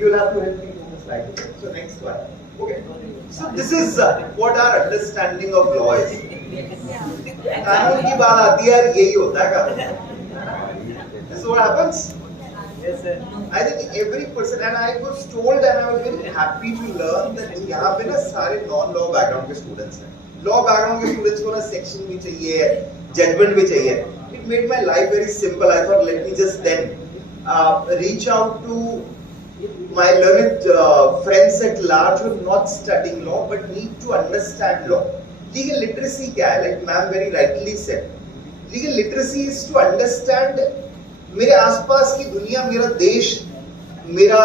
You'll have to help me do the slide. Okay? So next one. Okay. So this is what our understanding of law is. कानून की बात आती है यही होता है कानून. This is what happens. Yes, sir. I think every person, and I was told and I was very happy to learn that यहाँ पे ना सारे non-law background के students हैं. Law background के students को ना section भी चाहिए, judgment भी चाहिए. It made my life very simple. I thought let me just then reach out to my learned friends at large who are not studying law but need to understand law. Legal literacy क्या है? Like ma'am very rightly said, legal literacy is to understand मेरे आसपास की दुनिया, मेरा देश, मेरा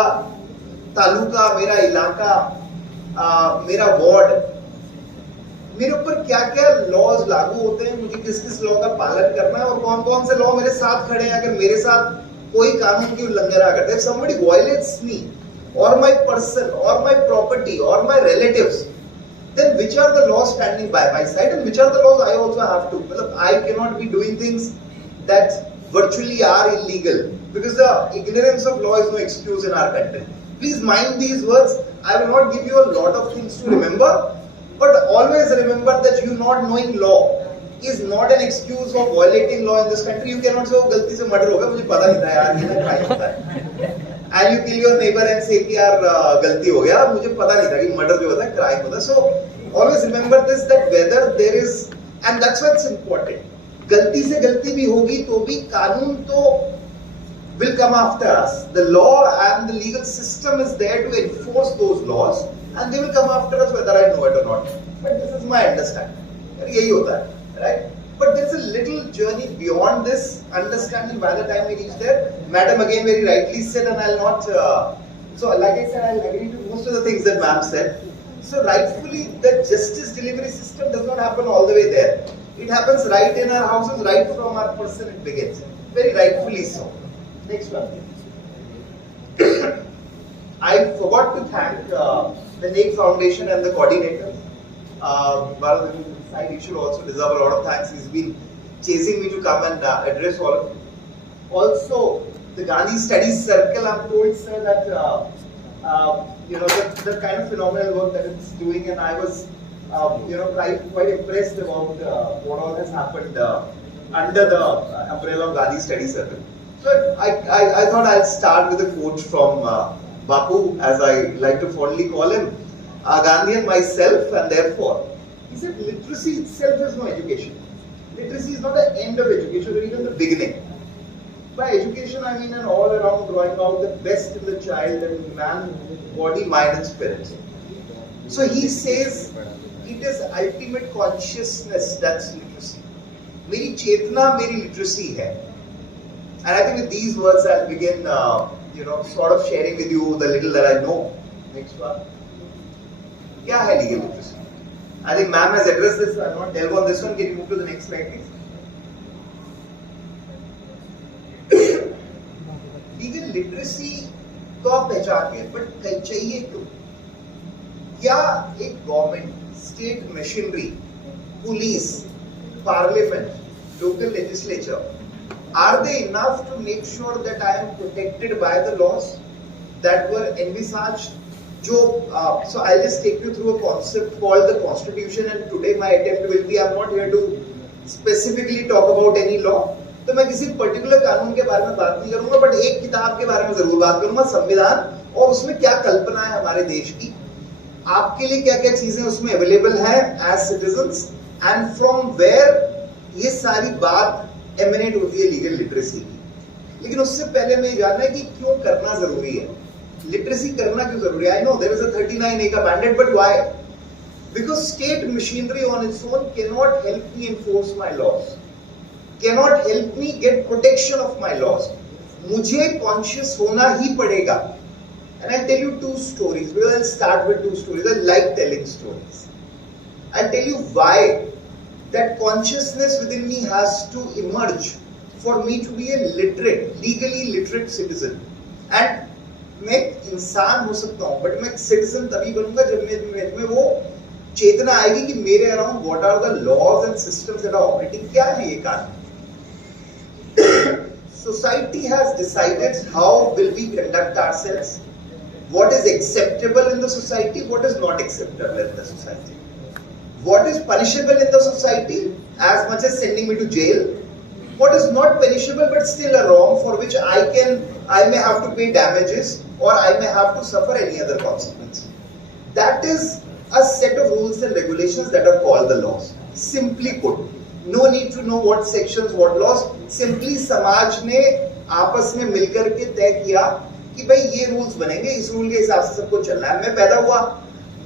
तालुका, मेरा इलाका, मेरा वार्ड, मेरे ऊपर क्या क्या लॉज लागू होते हैं, मुझे किस किस लॉ का पालन करना है और कौन कौन से लॉ मेरे साथ खड़े हैं. अगर मेरे साथ कोई कानून की उल्लंघना करते हैं, somebody violates me or my person or my property or my relatives, then which are the laws standing by my side and which are the laws I also have to. I cannot be doing things that virtually are illegal because the ignorance of law is no excuse in our country. Please mind these words. I will not give you a lot of things to remember, but always remember that you not knowing law is not an excuse of violating law in this country. You cannot say, oh, गलती से murder हो गया, मुझे पता नहीं था यार, ये ना crime होता है. And you kill your neighbor and say कि यार गलती हो गया, मुझे पता नहीं था कि मर्डर जो होता है crime होता है. So always remember this, that whether there is, and that's why it's important. गलती से गलती भी होगी तो भी कानून तो will come after us. The law and the legal system is there to enforce those laws and they will come after us whether I know it or not. But this is my understanding. यही होता है, right? But there's a little journey beyond this understanding by the time we reach there. Madam again very rightly said, and I'll not, so like I said, I'll agree to most of the things that ma'am said. So rightfully the justice delivery system does not happen all the way there. It happens right in our houses, right from our person it begins. Very rightfully so. Next one. I forgot to thank the NAIC Foundation and the coordinator. He should also deserve a lot of thanks. He's been chasing me to come and address all of it. Also, the Gandhi Studies Circle, I'm told, sir, that the kind of phenomenal work that it's doing, and I was quite impressed about what all has happened under the umbrella of Gandhi Study Circle. So I thought I'll start with a quote from Bapu, as I like to fondly call him, a Gandhian myself, and therefore, he said literacy itself is no education. Literacy is not the end of education or even the beginning. By education I mean an all around drawing out the best in the child and man, body, mind and spirit. So he says, it is ultimate consciousness that's literacy. मेरी चेतना मेरी literacy है. And I think with these words I'll begin, sort of sharing with you the little that I know. Next one. क्या है legal literacy? I think ma'am has addressed this. I'll not delve on this one. Can you move to the next slide, please? Legal literacy तो आप पहचान गए, but चाहिए क्यों? क्या एक government, state machinery, police, parliament, local legislature, are they enough to make sure that I am protected by the laws that were envisaged? So I'll just take you through a concept called the Constitution, and today my attempt will be, I'm not here to specifically talk about any law. तो मैं किसी particular कानून के बारे में बात नहीं करूंगा, बट एक किताब के बारे में जरूर बात करूंगा, संविधान, और उसमें क्या कल्पना है हमारे देश की, आपके लिए क्या क्या चीजें उसमें अवेलेबल है as citizens, and from where ये सारी बात एमिनेट होती है लीगल लिटरेसी की. लेकिन उससे पहले मैं जानना है कि क्यों करना जरूरी है, लिटरेसी करना क्यों जरूरी है. I know there is a 39A का mandate, but why? Because state machinery on its own cannot help me enforce my laws, cannot help me get protection of my laws. मुझे कॉन्शियस होना ही पड़ेगा. And I'll tell you two stories. I'll start with two stories. I like telling stories. I'll tell you why that consciousness within me has to emerge for me to be a literate, legally literate citizen. And मैं इंसान हो सकता हूँ, but मैं citizen तभी बनूंगा जब मैं वो चेतना आएगी कि मेरे around what are the laws and systems that are operating. क्या है ये कानून? Society has decided how will we conduct ourselves. what is acceptable in the society, what is not acceptable in the society, what is punishable in the society as much as sending me to jail, what is not punishable but still a wrong for which I may have to pay damages or I may have to suffer any other consequence. That is a set of rules and regulations that are called the laws. Simply put, no need to know what sections, what laws. Simply समाज ने आपस में मिलकर के तय किया कि भाई ये रूल्स बनेंगे, इस रूल के हिसाब से सबको चलना है. मैं पैदा हुआ,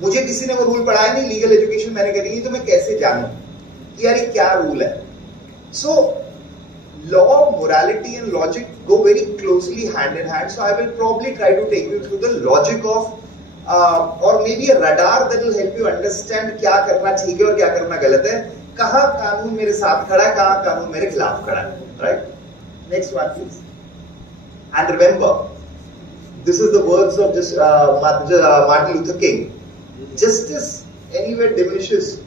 मुझे किसी ने वो रूल पढ़ाया नहीं, लीगल एजुकेशन मैंने करी नहीं, तो मैं कैसे जानूं कि यार ये क्या रूल है. So law, morality and logic go very closely hand in hand. So I will probably try to take you through the logic of or maybe a radar that will help you understand क्या करना ठीक है और क्या करना गलत है, कहाँ कानून मेरे साथ खड़ा है, कहाँ कानून मेरे खिलाफ खड़ा है. Right? Next one please. And remember, this is the words of Martin Luther King. Justice anywhere diminishes.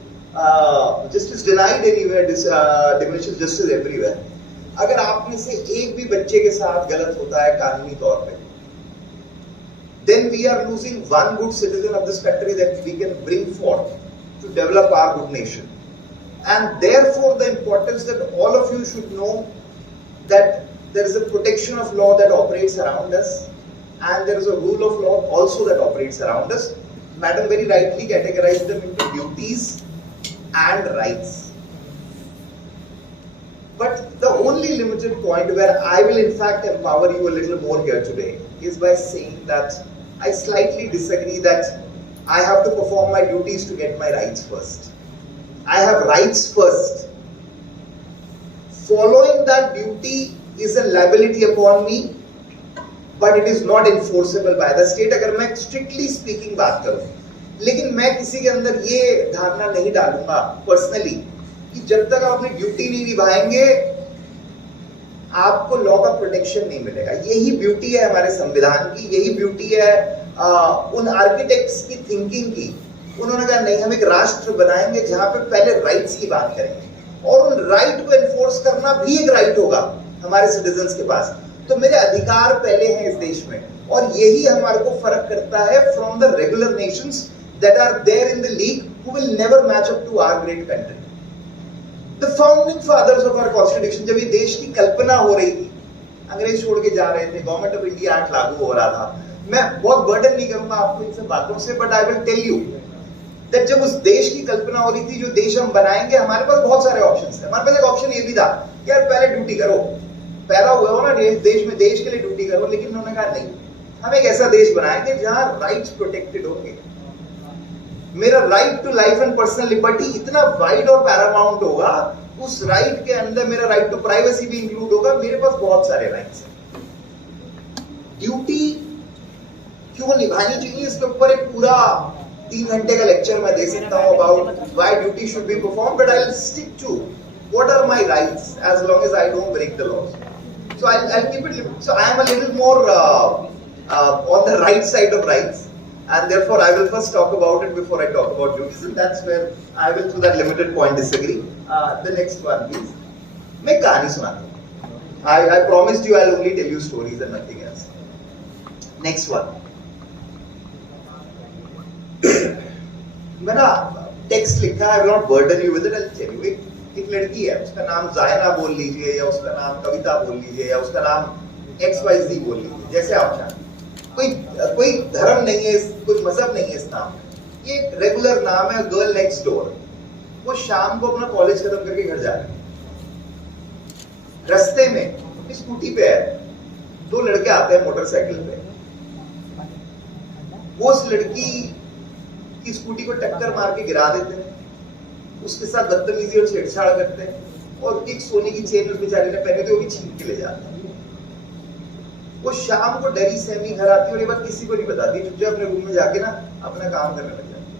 Justice denied anywhere diminishes justice everywhere. अगर आप में से एक भी बच्चे के साथ गलत होता है कानूनी तौर पे, then we are losing one good citizen of this country that we can bring forth to develop our good nation. And therefore the importance that all of you should know that there is a protection of law that operates around us and there is a rule of law also that operates around us. Madam very rightly categorized them into duties and rights. But the only limited point where I will in fact empower you a little more here today is by saying that I slightly disagree that I have to perform my duties to get my rights first. I have rights first. Following that duty is a liability upon me, but it is not enforceable by the state. अगर मैं strictly speaking बात करूं, लेकिन मैं किसी के अंदर ये धारणा नहीं डालूंगा पर्सनली कि जब तक आप अपनी ड्यूटी नहीं निभाएंगे आपको लॉ का प्रोटेक्शन नहीं मिलेगा. यही ब्यूटी है हमारे संविधान की, यही ब्यूटी है उन आर्किटेक्ट्स की थिंकिंग की. उन्होंने कहा नहीं, हम एक राष्ट्र बनाएंगे जहां पे पहले राइट्स की बात करेंगे और उन राइट को एनफोर्स करना भी एक राइट होगा हमारे सिटीजन्स के पास. तो मेरे अधिकार पहले हैं इस देश में, और यही हमारे को फर्क करता है from the regular nations that are there in the league who will never match up to our great country. The founding fathers of our constitution, जब ये देश की कल्पना हो रही थी, अंग्रेज छोड़ के जा रहे थे, गवर्नमेंट ऑफ इंडिया एक्ट लागू हो रहा था. मैं बहुत बर्डन नहीं करूंगा आपको इन सब बातों से, but I will tell you that जब उस देश की कल्पना हो रही थी, जो देश हम बनाएंगे, हमारे पास बहुत सारे ऑप्शंस थे. हमारे पास एक ऑप्शन ये भी था यार पहले ड्यूटी करो, पैदा हुए हो ना देश में, देश के लिए ड्यूटी करो. लेकिन उन्होंने कहा नहीं, हम एक ऐसा देश बनाएंगे जहां राइट्स प्रोटेक्टेड होंगे. मेरा right to life and personal liberty इतना वाइड और पैरामाउंट होगा, उस राइट के अंदर मेरा राइट टू प्राइवेसी भी इंक्लूड होगा. मेरे पास बहुत सारे राइट्स हैं. ड्यूटी क्यों निभानी चाहिए, इसके ऊपर एक पूरा 3 घंटे का लेक्चर मैं दे सकता हूं about why duty should be perform, but I will stick to what are my rights as long as I don't break the laws. So I'll keep it. So I am a little more on the right side of rights. And therefore, I will first talk about it before I talk about duties, and that's where I will, to that limited point, disagree. The next one, please. मैं कहानी सुनाता हूँ. I promised you I'll only tell you stories and nothing else. Next one. मैंने text लिखा, I will not burden you with it. I'll tell you. एक लड़की है, उसका नाम जायना बोल लीजिए, या उसका नाम कविता बोल लीजिए, या उसका नाम XYZ बोल लीजिए, जैसे आप चाहें. कोई धर्म नहीं है, कोई मजहब नहीं है इस नाम. ये एक रेगुलर नाम है, गर्ल नेक्स्ट डोर. वो शाम को अपना कॉलेज खत्म करके घर जा रही है. रास्ते में अपनी स्कूटी पे है, 2 लड़के आते हैं मोटरसाइकिल पे. वो उस लड़की की स्कूटी को टक्कर मार के गिरा देते हैं, उसके साथ बदतमीजी और छेड़छाड़ करते हैं, और एक सोने की चेन उस बेचारी ने पहनी थी वो भी छीन के ले जाते हैं. वो शाम को डरी सहमी घर आती है और ये बात किसी को नहीं बताती, चुपचाप अपने रूम में जाके ना अपना काम करने लग जाती है.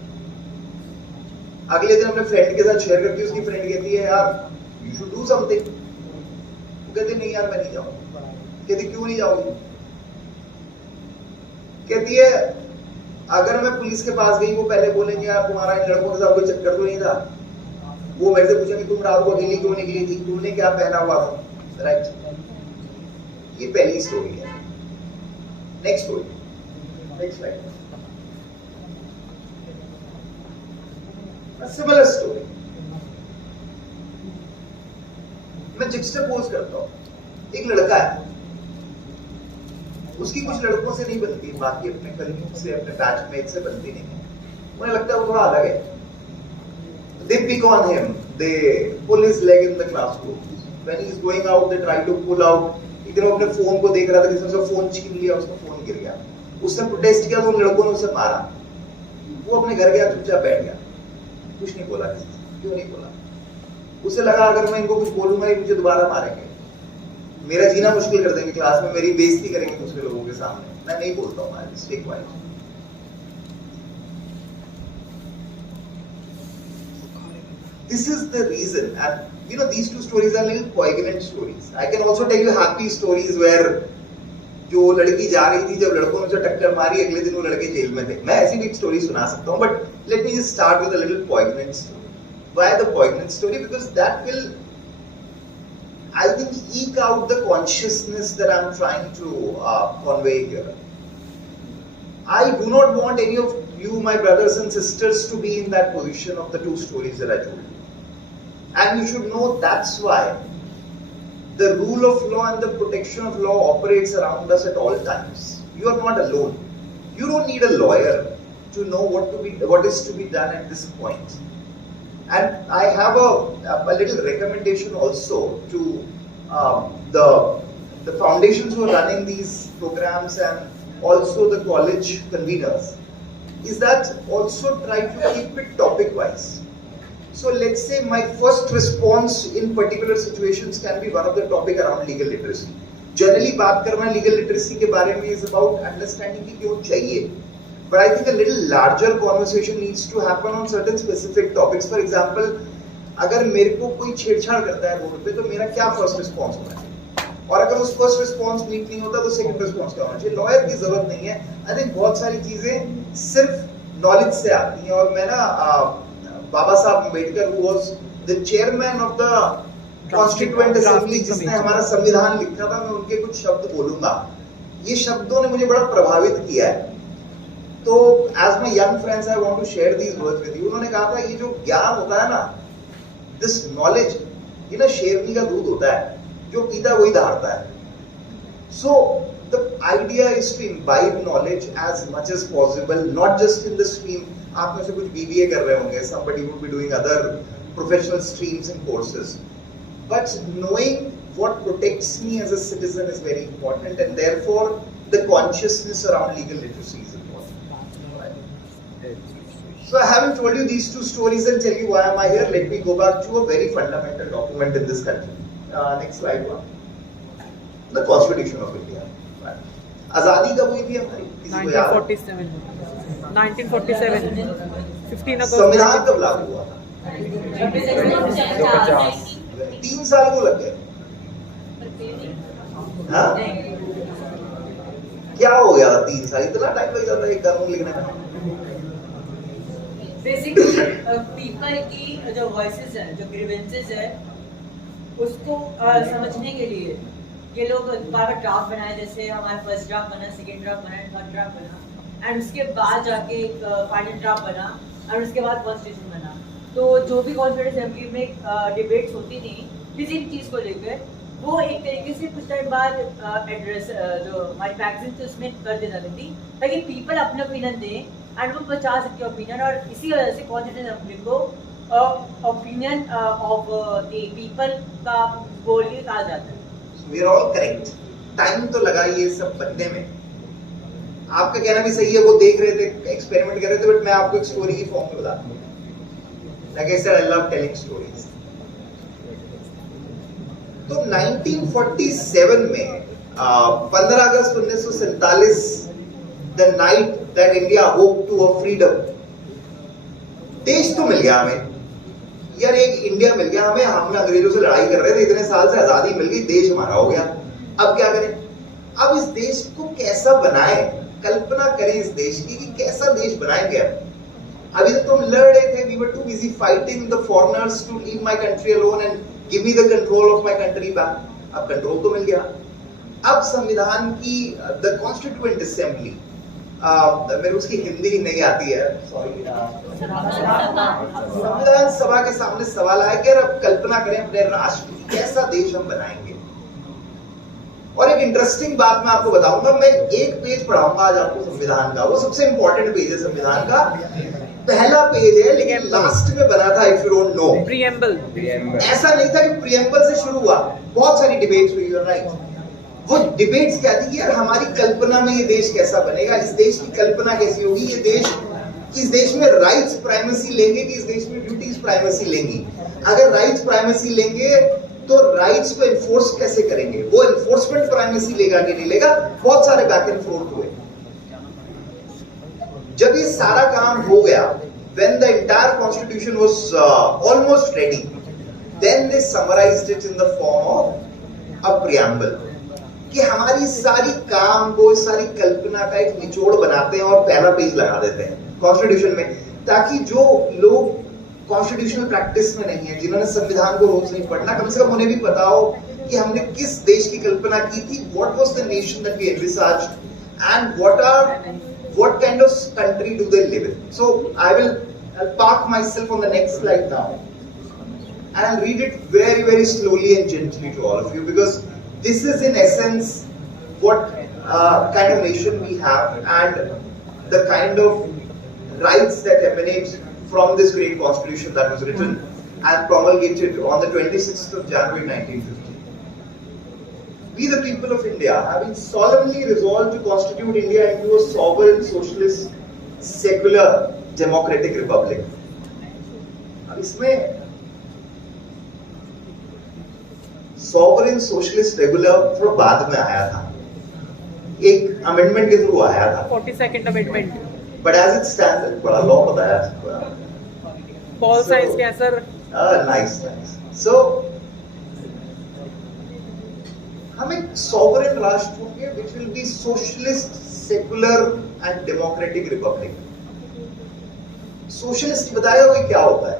अगले दिन अपने फ्रेंड के साथ शेयर करती है, उसकी फ्रेंड कहती है यार यू शुड डू समथिंग. वो कहती नहीं यार मैं नहीं जाऊंगा. कहती क्यों नहीं जाओगी? कहती है अगर मैं पुलिस के पास गई, वो पहले बोलेंगे यार तुम्हारा इन लड़कों के साथ कोई चक्कर तो नहीं था. वो मेरे से पूछेंगे तुम रात को अकेली क्यों निकली थी, तुमने क्या पहना हुआ था. राइट, ये पहली स्टोरी है. Next story. Next slide. A similar story. मैं juxtapose करता हूँ. एक लड़का है, उसकी कुछ लड़कों से नहीं बनती, बाकी अपने कलीग से, अपने बैचमेट से बनती नहीं है. उन्हें लगता है वो थोड़ा अलग है. They pick on him. They pull his leg in the classroom. When he is going out, they try to pull out. एक दिन वो अपने फोन को देख रहा था, किसी ने उसका फोन छीन लिया, उसका फोन गिर गया. उसने प्रोटेस्ट किया तो उन लड़कों ने उसे मारा. वो अपने घर गया, चुपचाप बैठ गया, कुछ नहीं बोला. किसी से क्यों नहीं बोला? उसे लगा अगर मैं इनको कुछ बोलूंगा ये मुझे दोबारा मारेंगे, मेरा जीना मुश्किल कर देंगे, क्लास में मेरी बेइज्जती करेंगे दूसरे लोगों के सामने. मैं नहीं बोलता हूँ, I just take quiet. This is the reason, and you know these two stories are little poignant stories. I can also tell you happy stories where जो लड़की जा रही थी, जब लड़कों ने उसे टक्कर मारी, अगले दिन वो लड़के जेल में थे. मैं ऐसी भी एक स्टोरी सुना सकता हूँ, but let me just start with a little poignant story. Why the poignant story? Because that will, I think, eke out the consciousness that I'm trying to convey here. I do not want any of you, my brothers and sisters, to be in that position of the two stories that I told you. And you should know that's why the rule of law and the protection of law operates around us at all times. You are not alone. You don't need a lawyer to know what is to be done at this point. And I have a little recommendation also to the foundations who are running these programs and also the college conveners, is that also try to keep it topic wise. So let's say my first response in particular situations can be one of the topic around legal literacy. Generally बात करना legal literacy के बारे में is about understanding कि क्यों चाहिए. But I think a little larger conversation needs to happen on certain specific topics. For example, अगर मेरे को कोई छेड़छाड़ करता है रोड पे तो मेरा क्या फर्स्ट रिस्पॉन्स होना चाहिए, और अगर उस फर्स्ट रिस्पॉन्स मीट नहीं होता तो सेकंड रिस्पॉन्स क्या होना चाहिए. लॉयर की जरूरत नहीं है. आई थिंक बहुत सारी चीजें सिर्फ नॉलेज से आती हैं. और मैं ना बाबा Saheb Ambedkar who was the chairman of the Constituent Assembly, जिसने हमारा संविधान लिखा था, मैं उनके कुछ शब्द बोलूंगा. ये शब्दों ने मुझे बड़ा प्रभावित किया है. तो as my young friends I want to share these words with you. उन्होंने कहा था ये जो ज्ञान होता है ना, this knowledge, ये ना शेरनी का दूध होता है, जो पीता है वही धारता है. So the idea is to imbibe knowledge as much as possible, not just in the stream. आप में से कुछ BBA कर रहे होंगे, somebody would be doing other professional streams and courses, but knowing what protects me as a citizen is very important, and therefore the consciousness around legal literacy is important. Right? So I haven't told you these two stories and tell you why am I here. Let me go back to a very fundamental document in this country. Next slide one. The Constitution of India. Right. आजादी कब हुई थी हमारी? 1947 15 अगस्त. संविधान कब लागू हुआ था? 3 साल को लग गए. हाँ? क्या हो गया था 3 साल? इतना टाइम लग जाता है एक कानून लिखने में. बेसिकली पीपल की जो वॉइसेस है, जो ग्रीवेंसेस है, उसको समझने के लिए ये लोग बार ड्राफ्ट बनाए. जैसे हमारा फर्स्ट ड्राफ्ट बना, सेकंड ड्राफ्ट बना, थर्ड ड्राफ्ट बना, एंड उसके बाद जाके एक फाइनल ड्राफ्ट बना, और उसके बाद कॉन्स्टिट्यूशन बना. तो जो भी कॉन्स्टिट्यूशन असेंबली में डिबेट्स होती थी किसी भी चीज़ को लेकर, वो एक तरीके से कुछ टाइम बाद एड्रेस जो हमारी मैगजीन थी उसमें कर दी जाती थी, ताकि पीपल अपने ओपिनियन दें एंड वो बचा सकते ओपिनियन. और इसी वजह से कॉन्स्टिट्यूशन असेंबली को ओपिनियन ऑफ द पीपल का बोल के कहा जाता है. We are all correct. Time तो लगा ये सब बनने में. आपका कहना भी सही है, वो देख रहे थे, एक्सपेरिमेंट कर रहे थे, बट मैं आपको एक स्टोरी की फॉर्म में बताता हूँ. Like I said, I love telling stories. तो 1947 में 15 अगस्त 1947, the night that India hoped to a freedom, देश तो मिल गया हमें यार, एक इंडिया मिल गया हमें. हमने अंग्रेजों से लड़ाई कर रहे थे, इतने साल से आजादी मिल गई, देश हमारा हो गया. अब क्या करें? अब इस देश को कैसा बनाए? कल्पना करें इस देश की कि कैसा देश बनाएंगे. अभी तक तो हम लड़ रहे थे, we were too busy fighting the foreigners to leave my country alone and give me the control of my country back. अब कंट्रोल तो मिल गया. अब संविधान की the Constituent Assembly मेरे उसकी हिंदी नहीं आती है, सॉरी। संविधान सभा के सामने सवाल आया कि अब कल्पना करें अपने राष्ट्र की, कैसा देश हम बनाएंगे। और एक इंटरेस्टिंग बात मैं आपको बताऊंगा, मैं एक पेज पढ़ाऊंगा आज आपको संविधान का, वो सबसे इंपॉर्टेंट पेज है संविधान का, पहला पेज है, लेकिन लास्ट में बना था, if you don't know, preamble. ऐसा नहीं था कि प्रीएम्बल से शुरू हुआ, बहुत सारी डिबेट्स हुई, राइट। वो डिबेट्स क्या थी कि यार हमारी कल्पना में ये देश कैसा बनेगा, इस देश की कल्पना कैसी होगी, ये देश, इस देश में राइट्स प्राइमेसी लेंगे कि इस देश में ड्यूटीज प्राइमेसी लेंगी। अगर राइट्स प्राइमेसी लेंगे तो राइट्स को एनफोर्स कैसे करेंगे, वो एनफोर्समेंट प्राइमेसी लेगा कि नहीं लेगा, बहुत सारे बैक एंड फोर्थ हुए। जब ये सारा काम हो गया, when the entire constitution was almost ready, then they summarized it in the form of a preamble, कि हमारी सारी काम को, सारी कल्पना का एक निचोड़ बनाते हैं और पहला पेज लगा देते हैं कॉन्स्टिट्यूशन में, ताकि जो लोग कॉन्स्टिट्यूशनल प्रैक्टिस में नहीं है, जिन्होंने संविधान को रोज नहीं पढ़ना, कम से कम उन्हें भी पता हो कि हमने किस देश की कल्पना की थी, what was the nation that we envisaged, and what kind of country do they live in. So I'll park myself on the next slide now, and I'll read it very, very slowly and gently to all of you, because this is in essence what kind of nation we have and the kind of rights that emanate from this great constitution that was written and promulgated on the 26th of January 1950. We, the people of India, having solemnly resolved to constitute India into a sovereign, socialist, secular, democratic republic. अब इसमें sovereign, socialist, regular थोड़ा बाद में आया था, एक amendment के through आया था, 42nd amendment. but as it stands, बड़ा लॉ बताया पॉल साइंस के सर। नाइस। सो हम एक सॉवरेन राष्ट्र होंगे which will be socialist, secular and democratic republic. Socialist बताया हुआ क्या होता है?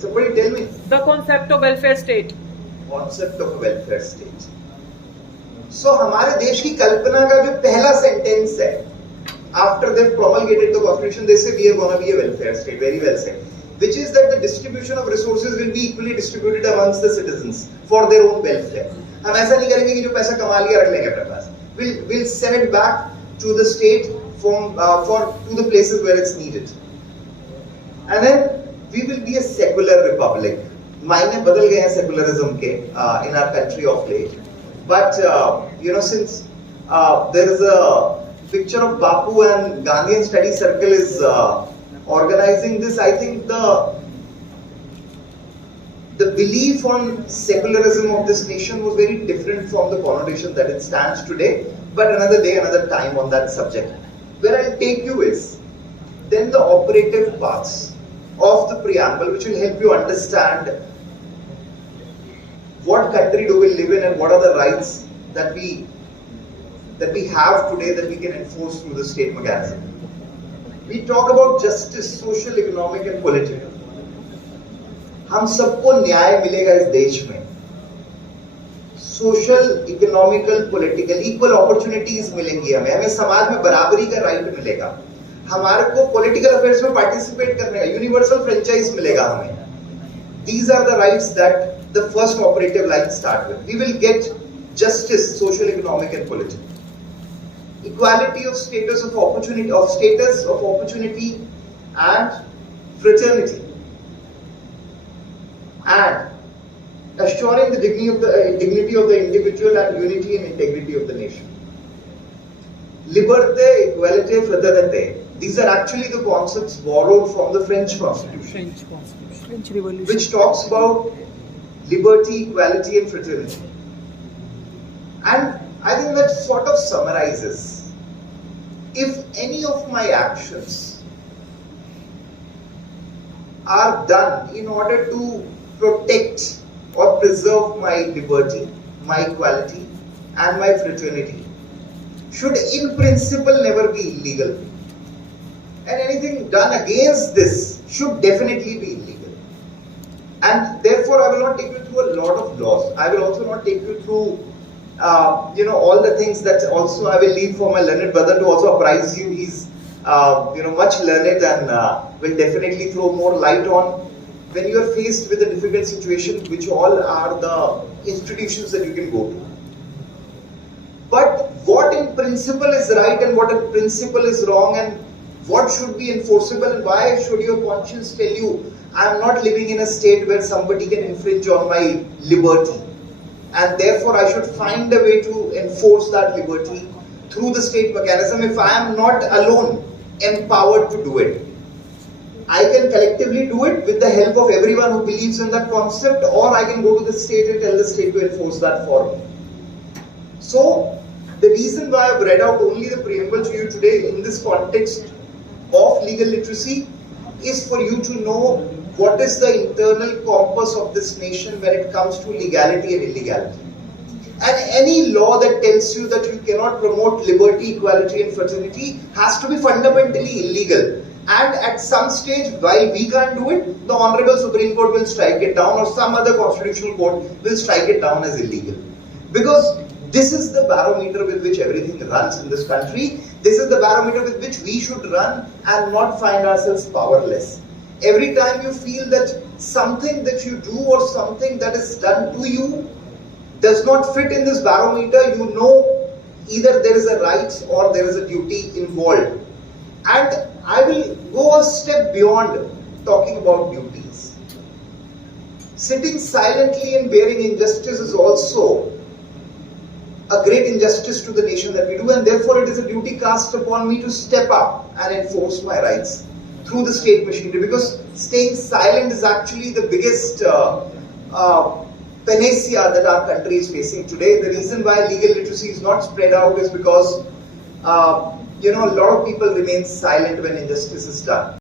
Somebody tell me. The concept of welfare state. Concept of welfare state. So हमारे देश की कल्पना का जो पहला सेंटेंस है, after they've promulgated the constitution, they say we are going to be a welfare state. Very well said. Which is that the distribution of resources will be equally distributed amongst the citizens for their own welfare. हम ऐसा नहीं करेंगे कि जो पैसा कमा लिया रख लेंगे अपने पास. We'll send it back to the state to the places where it's needed. And then we will be a secular republic. मायने बदल गए हैं secularism के in our country of late. But since there is a picture of Bapu and Gandhian Study Circle is organizing this, I think the belief on secularism of this nation was very different from the connotation that it stands today. But another day, another time on that subject. Where I'll take you is then the operative parts of the preamble, which will help you understand what country do we live in and what are the rights that we have today that we can enforce through the state mechanism. We talk about justice, social, economic and political. हम सबको न्याय मिलेगा इस देश में, social, economical, political, equal opportunities मिलेंगी हमें समाज में बराबरी का राइट मिलेगा, हमारे को पॉलिटिकल अफेयर्स में पार्टिसिपेट करने का यूनिवर्सल फ्रेंचाइज मिलेगा हमें. These are the rights that the first operative lines start with. We will get justice, social, economic and political. Equality of status of opportunity and fraternity, and assuring the dignity of the individual and unity and integrity of the nation. Liberté, equality, fraternité. These are actually the concepts borrowed from the French Constitution, French Revolution, which talks about liberty, equality and fraternity. And I think that sort of summarizes, if any of my actions are done in order to protect or preserve my liberty, my equality and my fraternity, should in principle never be illegal. And anything done against this should definitely be illegal. And therefore I will not take you through a lot of laws. I will also not take you through all the things that also I will leave for my learned brother to also apprise you. He's much learned and will definitely throw more light on when you are faced with a difficult situation, which all are the institutions that you can go to. But what in principle is right and what in principle is wrong, and what should be enforceable, and why should your conscience tell you I am not living in a state where somebody can infringe on my liberty, and therefore I should find a way to enforce that liberty through the state mechanism. If I am not alone empowered to do it, I can collectively do it with the help of everyone who believes in that concept, or I can go to the state and tell the state to enforce that for me. So, the reason why I've read out only the preamble to you today in this context of legal literacy is for you to know what is the internal compass of this nation when it comes to legality and illegality. And any law that tells you that you cannot promote liberty, equality and fraternity has to be fundamentally illegal. And at some stage, while we can't do it, the Honorable Supreme Court will strike it down, or some other constitutional court will strike it down as illegal. Because this is the barometer with which everything runs in this country. This is the barometer with which we should run and not find ourselves powerless. Every time you feel that something that you do or something that is done to you does not fit in this barometer, you know either there is a right or there is a duty involved. And I will go a step beyond talking about duties. Sitting silently and bearing injustice is also a great injustice to the nation that we do, and therefore it is a duty cast upon me to step up and enforce my rights through the state machinery, because staying silent is actually the biggest panacea that our country is facing today. The reason why legal literacy is not spread out is because a lot of people remain silent when injustice is done.